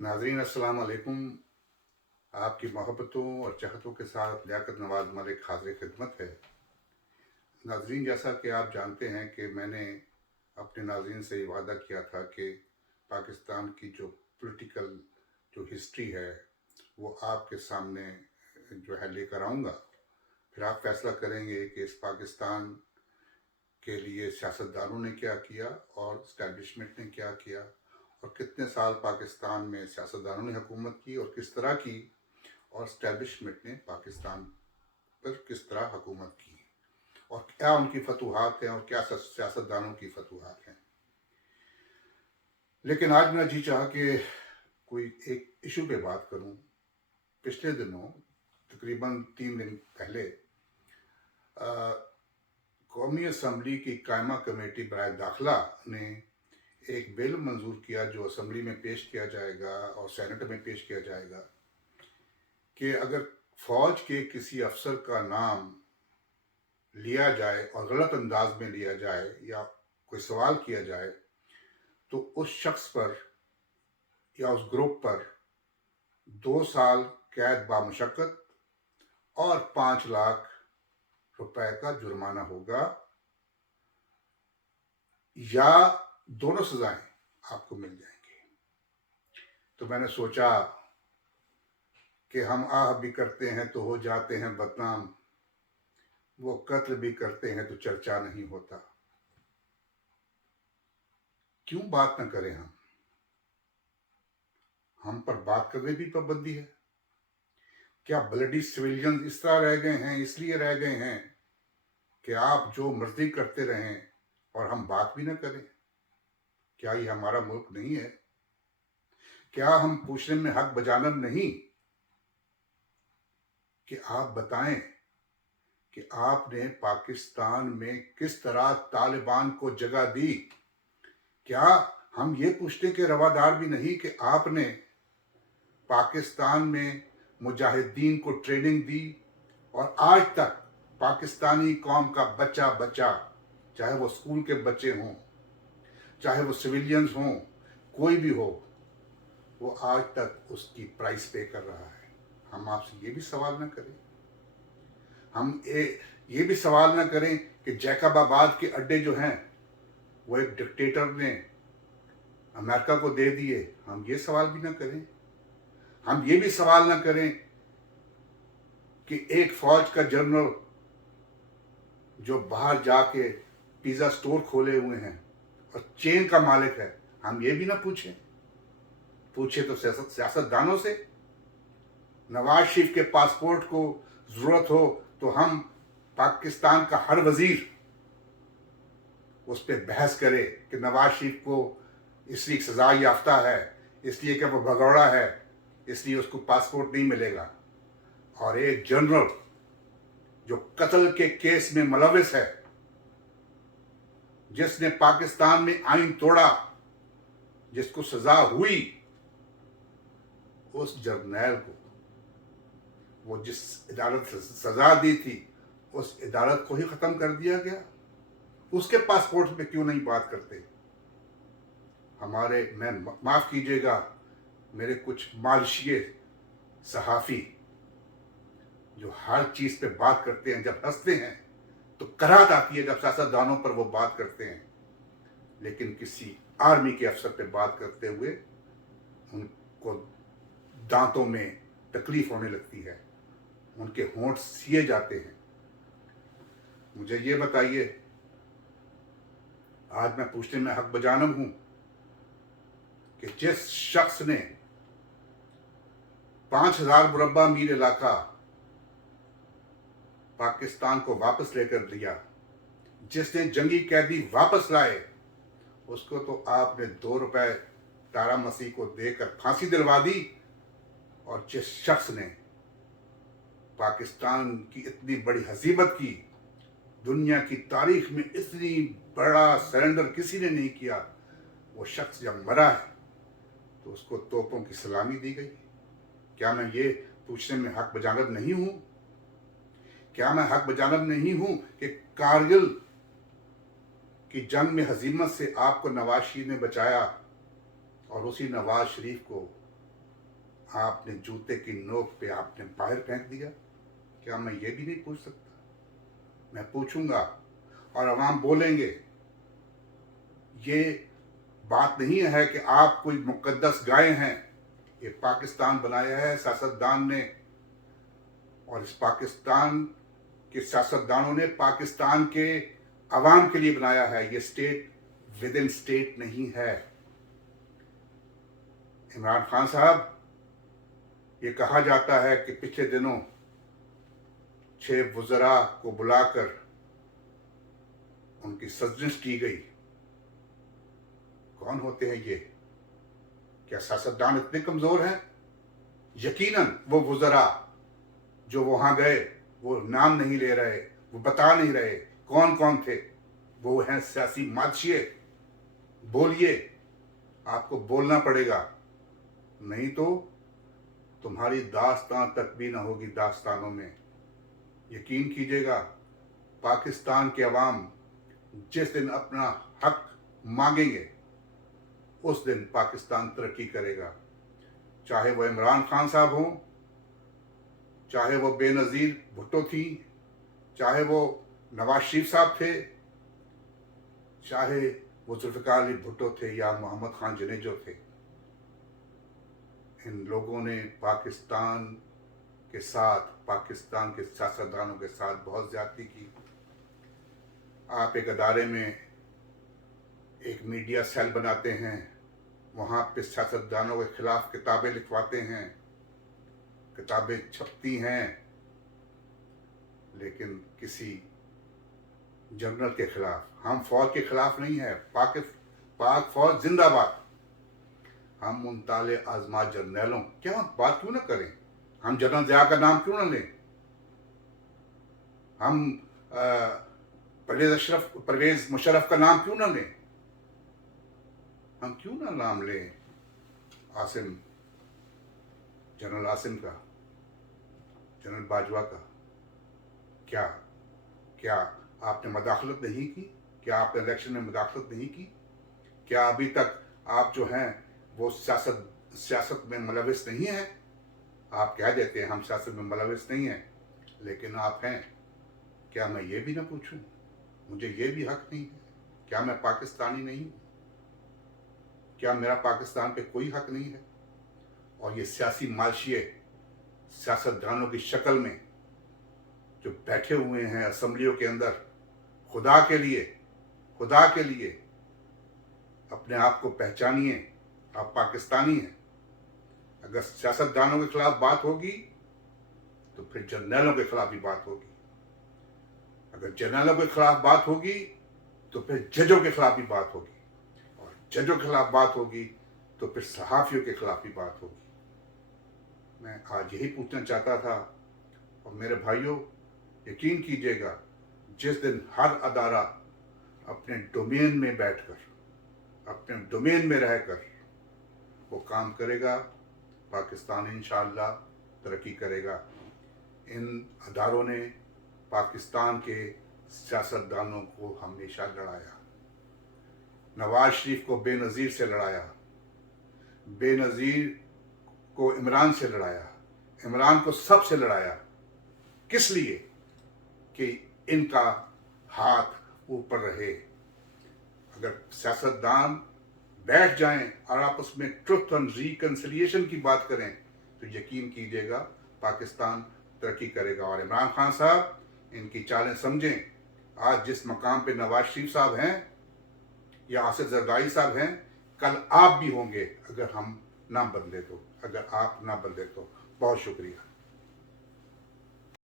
नाजरीन अस्सलाम वालेकुम। आपकी मोहब्बतों और चाहतों के साथ लियाकत नवाज मलिक हाजिर खिदमत है। नाजरीन, जैसा कि आप जानते हैं कि मैंने अपने नाजरीन से वादा किया था कि पाकिस्तान की जो पॉलिटिकल जो हिस्ट्री है वो आपके सामने जो है लेकर आऊँगा। फिर आप फैसला करेंगे कि इस पाकिस्तान के लिए सियासतदानों ने क्या किया और इस्टेब्लिशमेंट ने क्या किया, और कितने साल पाकिस्तान में सियासतदानों ने हुकूमत की और किस तरह की, और इस्टेब्लिशमेंट ने पाकिस्तान पर किस तरह हुकूमत की, और क्या उनकी फतूहात हैं और क्या सियासतदानों की फतूहात हैं। लेकिन आज मेरा जी चाहा कि कोई एक इशू पे बात करूं। पिछले दिनों तकरीबन 3 दिन पहले कौमी असम्बली की कायमा कमेटी बराए दाखिला ने एक बिल मंजूर किया जो असम्बली में पेश किया जाएगा और सेनेट में पेश किया जाएगा कि अगर फौज के किसी अफसर का नाम लिया जाए और गलत अंदाज में लिया जाए या कोई सवाल किया जाए तो उस शख्स पर या उस ग्रुप पर 2 साल कैद बामुशक्कत और 5 लाख रुपए का जुर्माना होगा, या दोनों सजाएं आपको मिल जाएंगी। तो मैंने सोचा कि हम आह भी करते हैं तो हो जाते हैं बदनाम, वो कत्ल भी करते हैं तो चर्चा नहीं होता। क्यों बात न करें हम पर बात करने भी पाबंदी है। क्या ब्लडी सिविलियन इस तरह रह गए हैं, इसलिए रह गए हैं कि आप जो मर्जी करते रहें और हम बात भी न करें? क्या ये हमारा मुल्क नहीं है? क्या हम पूछने में हक बजानब नहीं कि आप बताएं कि आपने पाकिस्तान में किस तरह तालिबान को जगह दी? क्या हम ये पूछने के रवादार भी नहीं कि आपने पाकिस्तान में मुजाहिदीन को ट्रेनिंग दी और आज तक पाकिस्तानी कौम का बच्चा बच्चा, चाहे वो स्कूल के बच्चे हों, चाहे वो सिविलियंस हों, कोई भी हो, वो आज तक उसकी प्राइस पे कर रहा है। हम आपसे ये भी सवाल न करें? हम ये भी सवाल न करें कि जैकबाबाद के अड्डे जो हैं वो एक डिक्टेटर ने अमेरिका को दे दिए? हम ये सवाल भी न करें? हम ये भी सवाल न करें कि एक फौज का जनरल जो बाहर जाके पिज़्ज़ा स्टोर खोले हुए हैं और चेन का मालिक है, हम ये भी ना पूछें? पूछे तो सियासतदानों से। नवाज शरीफ के पासपोर्ट को ज़रूरत हो तो हम पाकिस्तान का हर वजीर उस पर बहस करे कि नवाज शरीफ को इसलिए सजा याफ्ता है, इसलिए कि वो भगौड़ा है, इसलिए उसको पासपोर्ट नहीं मिलेगा। और एक जनरल जो कत्ल के केस में मुलविस है, जिसने पाकिस्तान में आइन तोड़ा, जिसको सजा हुई, उस जर्नैल को वो जिस इदारत से सजा दी थी उस इदारत को ही ख़त्म कर दिया गया। उसके पासपोर्ट पे क्यों नहीं बात करते? मैं माफ़ कीजिएगा, मेरे कुछ मालशिए सहाफ़ी जो हर चीज़ पे बात करते हैं, जब हंसते हैं तो कराहत आती है जब सियासतदानों पर वो बात करते हैं, लेकिन किसी आर्मी के अफसर पे बात करते हुए उनको दांतों में तकलीफ होने लगती है, उनके होंठ सिए जाते हैं। मुझे ये बताइए, आज मैं पूछने में हक बजानब हूं कि जिस शख्स ने 5000 मुरब्बा मील इलाका पाकिस्तान को वापस लेकर दिया, जिसने जंगी कैदी वापस लाए, उसको तो आपने 2 रुपए तारा मसीह को देकर फांसी दिलवा दी। और जिस शख्स ने पाकिस्तान की इतनी बड़ी हजीमत की, दुनिया की तारीख में इतनी बड़ा सरेंडर किसी ने नहीं किया, वो शख्स जब मरा है तो उसको तोपों की सलामी दी गई। क्या मैं ये पूछने में हक बजानब नहीं हूं? क्या मैं हक बजानब नहीं हूं कि कारगिल की जंग में हजीमत से आपको नवाज शरीफ ने बचाया और उसी नवाज शरीफ को आपने जूते की नोक पे आपने बाहर फेंक दिया। क्या मैं ये भी नहीं पूछ सकता? मैं पूछूंगा और अवाम बोलेंगे। ये बात नहीं है कि आप कोई मुकद्दस गाय हैं। ये पाकिस्तान बनाया है सियासतदान ने, और इस पाकिस्तान के सियासतदानों ने पाकिस्तान के अवाम के लिए बनाया है। ये स्टेट विद इन स्टेट नहीं है। इमरान खान साहब, ये कहा जाता है कि पिछले दिनों 6 वज़रा को बुलाकर उनकी सजनिश की गई। कौन होते हैं ये? क्या सियासतदान इतने कमजोर हैं? यकीनन वो वज़रा जो वहां गए वो नाम नहीं ले रहे, वो बता नहीं रहे कौन कौन थे। वो हैं सियासी मादशिए। बोलिए, आपको बोलना पड़ेगा, नहीं तो तुम्हारी दास्तां तक भी ना होगी दास्तानों में। यकीन कीजिएगा, पाकिस्तान के अवाम जिस दिन अपना हक मांगेंगे उस दिन पाकिस्तान तरक्की करेगा। चाहे वो इमरान खान साहब हों, चाहे वो बेनज़ीर भुट्टो थी, चाहे वो नवाज शरीफ साहब थे, चाहे वो जुल्फ़िकार अली भुट्टो थे या मोहम्मद खान जनेजो थे। इन लोगों ने पाकिस्तान के साथ, पाकिस्तान के सियासतदानों के साथ बहुत ज़्यादती की। आप एक अदारे में एक मीडिया सेल बनाते हैं, वहाँ पे सियासतदानों के खिलाफ किताबें लिखवाते हैं, किताबें छपती हैं, लेकिन किसी जनरल के खिलाफ, हम फौज के खिलाफ नहीं है। पाक फौज जिंदाबाद। हम उन ताले आजमा जर्नलों, क्या बात क्यों ना करें? हम जनरल ज़िया का नाम क्यों ना लें? हम परवेज मुशर्रफ का नाम क्यों ना लें? हम क्यों ना नाम लें आसिम, जनरल आसिम का, जनरल बाजवा का? क्या क्या आपने मदाखलत नहीं की? क्या आपने इलेक्शन में मदाखलत नहीं की? क्या अभी तक आप जो हैं वो सियासत में मुलविस नहीं हैं? आप कह देते हैं हम सियासत में मुलविस नहीं हैं, लेकिन आप हैं। क्या मैं ये भी ना पूछूं? मुझे ये भी हक नहीं है? क्या मैं पाकिस्तानी नहीं हूं? क्या मेरा पाकिस्तान पे कोई हक नहीं है? और ये सियासी माशिए सियासतदानों की शक्ल में जो बैठे हुए हैं असम्बलियों के अंदर, खुदा के लिए अपने आप को पहचानिए, आप पाकिस्तानी हैं। अगर सियासतदानों के खिलाफ बात होगी तो फिर जर्नलों के खिलाफ भी बात होगी। अगर जर्नलों के खिलाफ बात होगी तो फिर जजों के खिलाफ भी बात होगी, और जजों के खिलाफ बात होगी तो फिर सहाफ़ियों के खिलाफ भी बात होगी। मैं आज यही पूछना चाहता था। और मेरे भाइयों, यकीन कीजिएगा, जिस दिन हर अदारा अपने डोमेन में बैठकर, अपने डोमेन में रहकर वो काम करेगा, पाकिस्तान इंशाअल्लाह तरक्की करेगा। इन अदारों ने पाकिस्तान के सियासतदानों को हमेशा लड़ाया। नवाज शरीफ को बेनज़ीर से लड़ाया, बेनज़ीर को इमरान से लड़ाया, इमरान को सबसे लड़ाया। किस लिए? कि इनका हाथ ऊपर रहे। अगर सियासतदान बैठ जाएं और आपस में ट्रुथ एंड रिकन्सिलिएशन की बात करें तो यकीन कीजिएगा पाकिस्तान तरक्की करेगा। और इमरान खान साहब, इनकी चालें समझें। आज जिस मकाम पे नवाज शरीफ साहब हैं या आसिफ जरदारी साहब हैं, कल आप भी होंगे अगर हम ना बदले तो, अगर आप ना बदले तो। बहुत शुक्रिया।